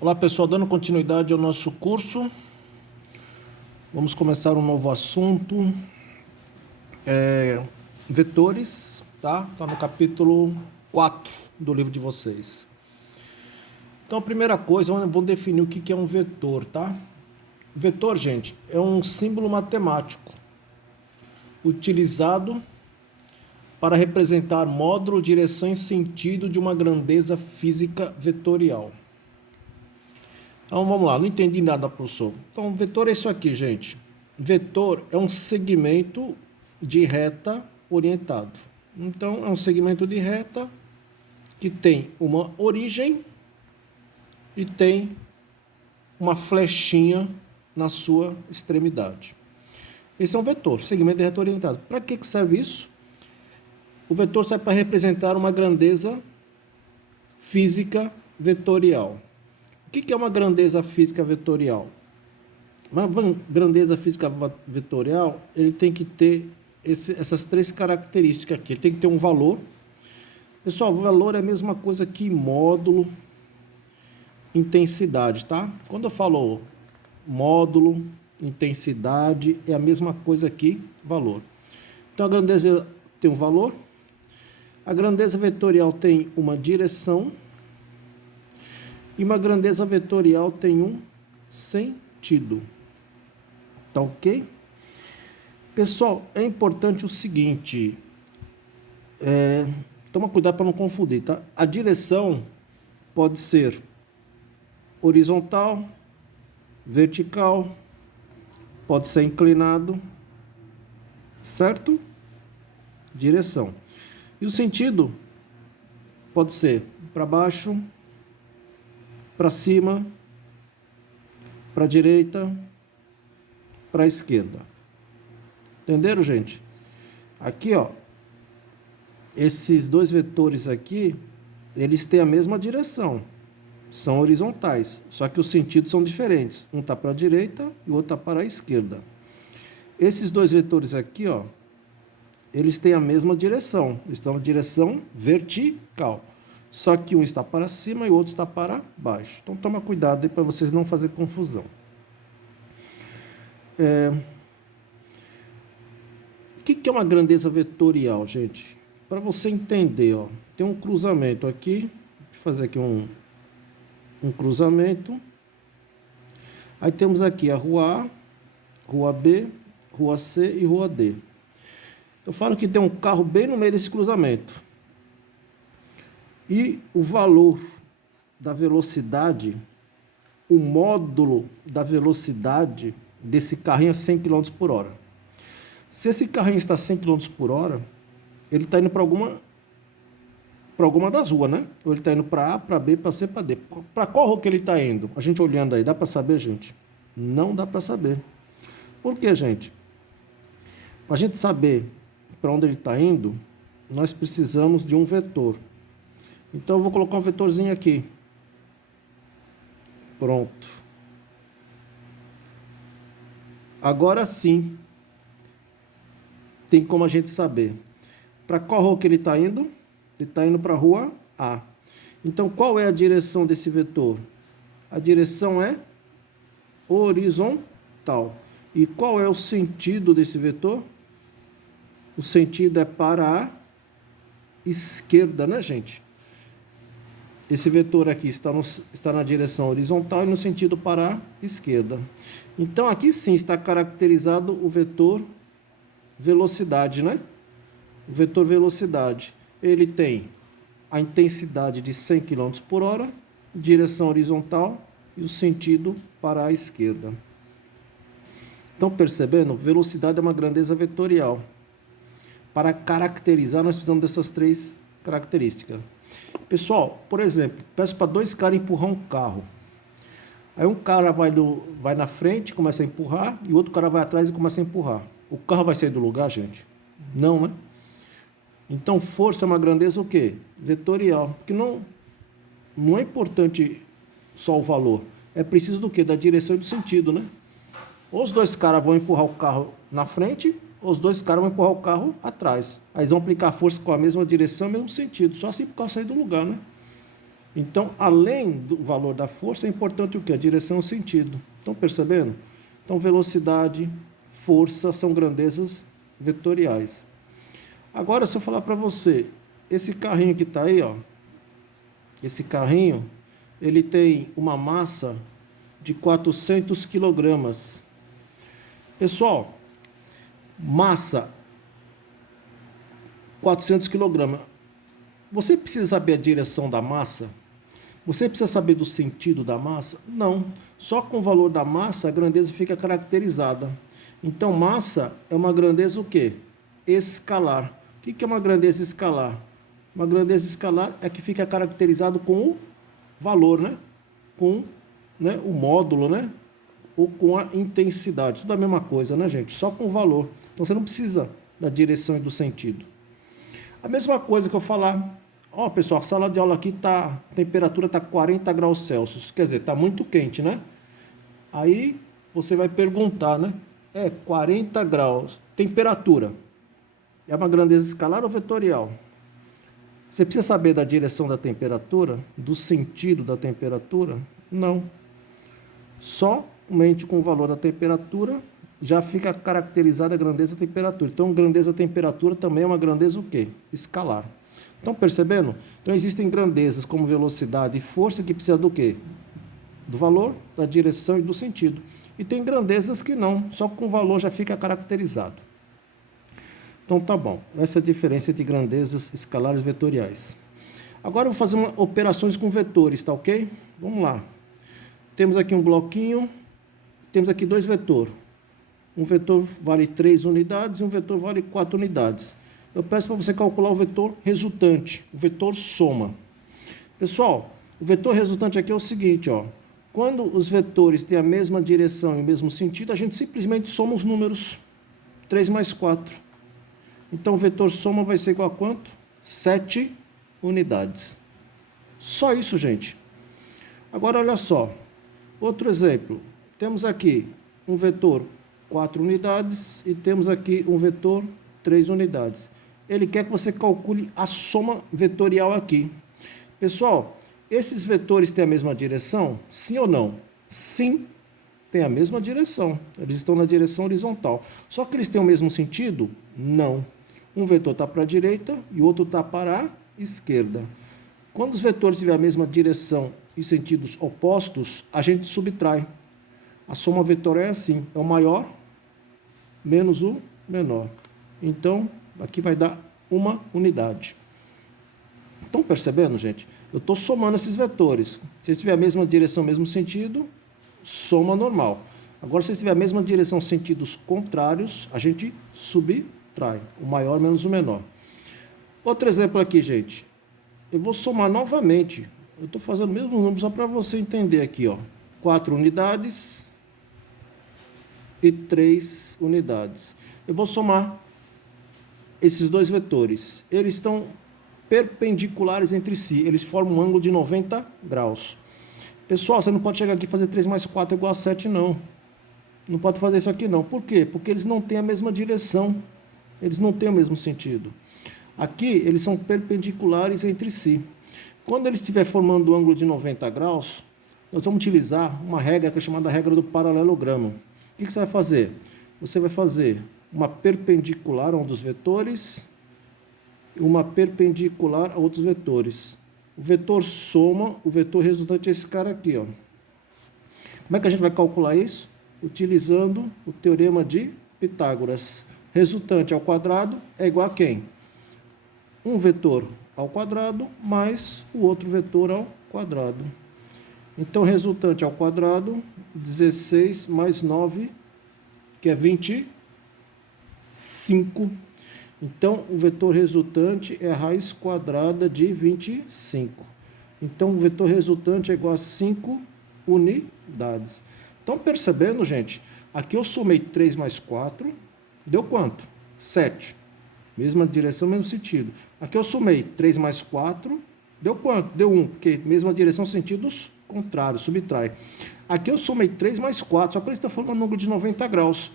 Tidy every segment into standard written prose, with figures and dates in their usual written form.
Olá pessoal, dando continuidade ao nosso curso, vamos começar um novo assunto, vetores, tá? Está no capítulo 4 do livro de vocês. Então a primeira coisa, vamos definir o que é um vetor, tá? Vetor, gente, é um símbolo matemático utilizado para representar módulo, direção e sentido de uma grandeza física vetorial. Então vamos lá, não entendi nada, professor. Então, vetor é isso aqui, gente. Vetor é um segmento de reta orientado. Então, é um segmento de reta que tem uma origem e tem uma flechinha na sua extremidade. Esse é um vetor, segmento de reta orientado. Para que serve isso? O vetor serve para representar uma grandeza física vetorial. O que é uma grandeza física vetorial? Uma grandeza física vetorial, ele tem que ter essas três características aqui. Ele tem que ter um valor. Pessoal, o valor é a mesma coisa que módulo, intensidade, tá? Quando eu falo módulo, intensidade, é a mesma coisa que valor. Então, a grandeza tem um valor. A grandeza vetorial tem uma direção. E uma grandeza vetorial tem um sentido. Tá ok? Pessoal, é importante o seguinte. Toma cuidado para não confundir, tá? A direção pode ser horizontal, vertical, pode ser inclinado, certo? Direção. E o sentido pode ser para baixo, para cima, para a direita, para a esquerda. Entenderam, gente? Aqui, ó, esses dois vetores aqui, eles têm a mesma direção. São horizontais, só que os sentidos são diferentes. Um está para a direita e o outro está para a esquerda. Esses dois vetores aqui, ó, eles têm a mesma direção. Eles estão na direção vertical. Só que um está para cima e o outro está para baixo. Então, toma cuidado aí para vocês não fazerem confusão. O que é uma grandeza vetorial, gente? Para você entender, ó, tem um cruzamento aqui. Deixa eu fazer aqui um cruzamento. Aí temos aqui a rua A, rua B, rua C e rua D. Eu falo que tem um carro bem no meio desse cruzamento. E o valor da velocidade, o módulo da velocidade desse carrinho é 100 km por hora. Se esse carrinho está 100 km por hora, ele está indo para alguma das ruas, né? Ou ele está indo para A, para B, para C, para D. Para qual rua que ele está indo? A gente olhando aí, dá para saber, gente? Não dá para saber. Por quê, gente? Para a gente saber para onde ele está indo, nós precisamos de um vetor. Então, eu vou colocar um vetorzinho aqui. Pronto. Agora sim, tem como a gente saber. Para qual rua que ele está indo? Ele está indo para a rua A. Então, qual é a direção desse vetor? A direção é horizontal. E qual é o sentido desse vetor? O sentido é para a esquerda, né, gente? Esse vetor aqui está na direção horizontal e no sentido para a esquerda. Então, aqui sim está caracterizado o vetor velocidade, né? O vetor velocidade. Ele tem a intensidade de 100 km por hora, direção horizontal e o sentido para a esquerda. Estão percebendo? Velocidade é uma grandeza vetorial. Para caracterizar, nós precisamos dessas três características. Pessoal, por exemplo, peço para dois caras empurrar um carro. Aí um cara vai na frente, começa a empurrar, e o outro cara vai atrás e começa a empurrar. O carro vai sair do lugar, gente? Não, né? Então, força é uma grandeza o quê? Vetorial. Porque não é importante só o valor. É preciso do quê? Da direção e do sentido, né? Ou os dois caras vão empurrar o carro na frente, ou os dois caras vão empurrar o carro atrás. Aí eles vão aplicar força com a mesma direção e o mesmo sentido. Só assim para o carro sair do lugar, né? Então, além do valor da força, é importante o quê? A direção e o sentido. Estão percebendo? Então, velocidade, força são grandezas vetoriais. Agora, se eu falar para você, esse carrinho que está aí, ó, esse carrinho, ele tem uma massa de 400 quilogramas. Pessoal, massa 400 quilogramas. Você precisa saber a direção da massa? Você precisa saber do sentido da massa? Não. Só com o valor da massa a grandeza fica caracterizada. Então, massa é uma grandeza o quê? Escalar. O que é uma grandeza escalar? Uma grandeza escalar é que fica caracterizado com o valor, né? Com, né, o módulo, né? Ou com a intensidade. Tudo a mesma coisa, né, gente? Só com o valor. Então, você não precisa da direção e do sentido. A mesma coisa que eu falar, ó, pessoal, a sala de aula aqui a temperatura está 40 graus Celsius, quer dizer, está muito quente, né? Aí você vai perguntar, né? 40 graus, temperatura. É uma grandeza escalar ou vetorial? Você precisa saber da direção da temperatura, do sentido da temperatura? Não. Somente com o valor da temperatura já fica caracterizada a grandeza da temperatura. Então, grandeza da temperatura também é uma grandeza o quê? Escalar. Estão percebendo? Então, existem grandezas como velocidade e força que precisa do quê? Do valor, da direção e do sentido. E tem grandezas que não, só com o valor já fica caracterizado. Então, tá bom. Essa é a diferença entre grandezas escalares e vetoriais. Agora, eu vou fazer operações com vetores, tá ok? Vamos lá. Temos aqui um bloquinho, temos aqui dois vetores. Um vetor vale 3 unidades e um vetor vale 4 unidades. Eu peço para você calcular o vetor resultante, o vetor soma. Pessoal, o vetor resultante aqui é o seguinte, ó. Quando os vetores têm a mesma direção e o mesmo sentido, a gente simplesmente soma os números. 3 mais 4. Então, o vetor soma vai ser igual a quanto? 7 unidades. Só isso, gente. Agora, olha só. Outro exemplo. Temos aqui um vetor 4 unidades e temos aqui um vetor 3 unidades. Ele quer que você calcule a soma vetorial aqui. Pessoal, esses vetores têm a mesma direção? Sim ou não? Sim, tem a mesma direção. Eles estão na direção horizontal. Só que eles têm o mesmo sentido? Não. Um vetor está para a direita e o outro está para a esquerda. Quando os vetores tiverem a mesma direção e sentidos opostos, a gente subtrai. A soma vetorial é assim, é o maior menos o menor. Então, aqui vai dar uma unidade. Estão percebendo, gente? Eu estou somando esses vetores. Se eles tiverem a mesma direção, mesmo sentido, soma normal. Agora, se eles tiverem a mesma direção, sentidos contrários, a gente subtrai. O maior menos o menor. Outro exemplo aqui, gente. Eu vou somar novamente. Eu estou fazendo o mesmo número só para você entender aqui, ó. 4 unidades e 3 unidades. Eu vou somar esses dois vetores. Eles estão perpendiculares entre si. Eles formam um ângulo de 90 graus. Pessoal, você não pode chegar aqui e fazer 3 mais 4 igual a 7, não. Não pode fazer isso aqui, não. Por quê? Porque eles não têm a mesma direção. Eles não têm o mesmo sentido. Aqui, eles são perpendiculares entre si. Quando eles estiverem formando um ângulo de 90 graus, nós vamos utilizar uma regra que é chamada regra do paralelogramo. O que você vai fazer? Você vai fazer uma perpendicular a um dos vetores e uma perpendicular a outros vetores. O vetor soma, o vetor resultante é esse cara aqui, ó. Como é que a gente vai calcular isso? Utilizando o teorema de Pitágoras. Resultante ao quadrado é igual a quem? Um vetor ao quadrado mais o outro vetor ao quadrado. Então, resultante ao quadrado, 16 mais 9, que é 25. Então, o vetor resultante é a raiz quadrada de 25. Então, o vetor resultante é igual a 5 unidades. Estão percebendo, gente? Aqui eu somei 3 mais 4, deu quanto? 7. Mesma direção, mesmo sentido. Aqui eu somei 3 mais 4, deu quanto? Deu 1, porque mesma direção, sentidos contrários, subtrai. Aqui eu somei 3 mais 4, só que ele está formando um ângulo de 90 graus.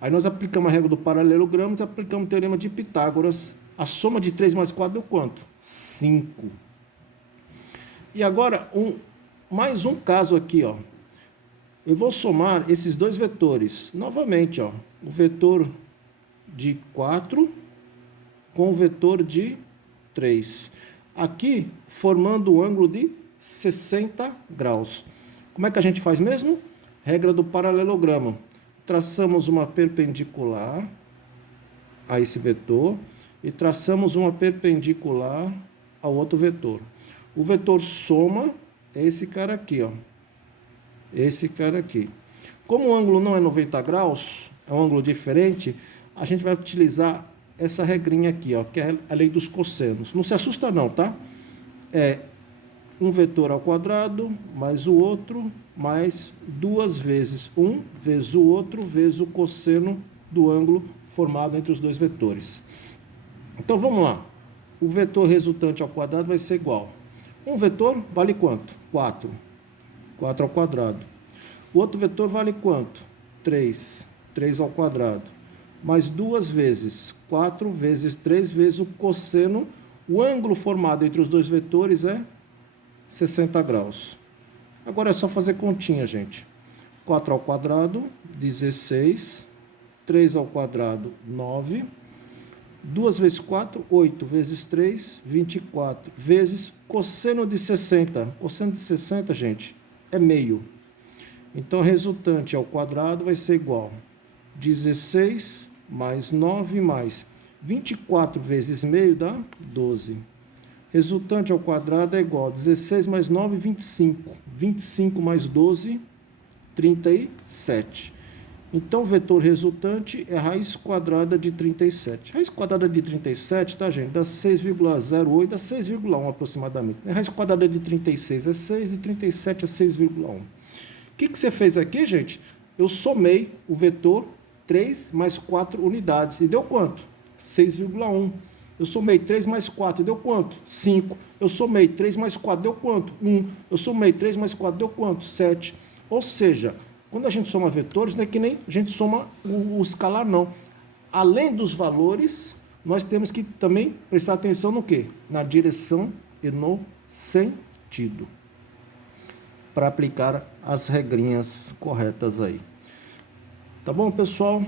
Aí nós aplicamos a regra do paralelogramo e aplicamos o teorema de Pitágoras. A soma de 3 mais 4 deu quanto? 5. E agora, mais um caso aqui, ó. Eu vou somar esses dois vetores. Novamente, ó, o vetor de 4 com o vetor de 3. Aqui, formando um ângulo de 60 graus. Como é que a gente faz mesmo? Regra do paralelogramo. Traçamos uma perpendicular a esse vetor e traçamos uma perpendicular ao outro vetor. O vetor soma é esse cara aqui, ó. Esse cara aqui. Como o ângulo não é 90 graus, é um ângulo diferente, a gente vai utilizar essa regrinha aqui, ó, que é a lei dos cossenos. Não se assusta não, tá? É um vetor ao quadrado, mais o outro, mais duas vezes um, vezes o outro, vezes o cosseno do ângulo formado entre os dois vetores. Então, vamos lá. O vetor resultante ao quadrado vai ser igual. Um vetor vale quanto? 4. 4 ao quadrado. O outro vetor vale quanto? 3. 3 ao quadrado. Mais duas vezes 4 vezes 3 vezes o cosseno. O ângulo formado entre os dois vetores é 60 graus. Agora é só fazer continha, gente. 4 ao quadrado, 16. 3 ao quadrado, 9. 2 vezes 4, 8. Vezes 3, 24. Vezes cosseno de 60. Cosseno de 60, gente, é meio. Então, resultante ao quadrado vai ser igual a 16 mais 9 mais 24 vezes meio dá 12. Resultante ao quadrado é igual a 16 mais 9, 25. 25 mais 12, 37. Então, o vetor resultante é raiz quadrada de 37. Raiz quadrada de 37, tá, gente? Dá 6,08, dá 6,1 aproximadamente. A raiz quadrada de 36 é 6 e 37 é 6,1. O que você fez aqui, gente? Eu somei o vetor 3 mais 4 unidades. E deu quanto? 6,1. Eu somei 3 mais 4, deu quanto? 5. Eu somei 3 mais 4, deu quanto? 1. Eu somei 3 mais 4, deu quanto? 7. Ou seja, quando a gente soma vetores, não é que nem a gente soma o escalar, não. Além dos valores, nós temos que também prestar atenção no quê? Na direção e no sentido. Para aplicar as regrinhas corretas aí. Tá bom, pessoal?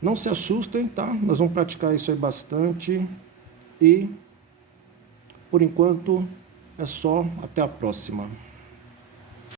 Não se assustem, tá? Nós vamos praticar isso aí bastante. E, por enquanto, é só. Até a próxima.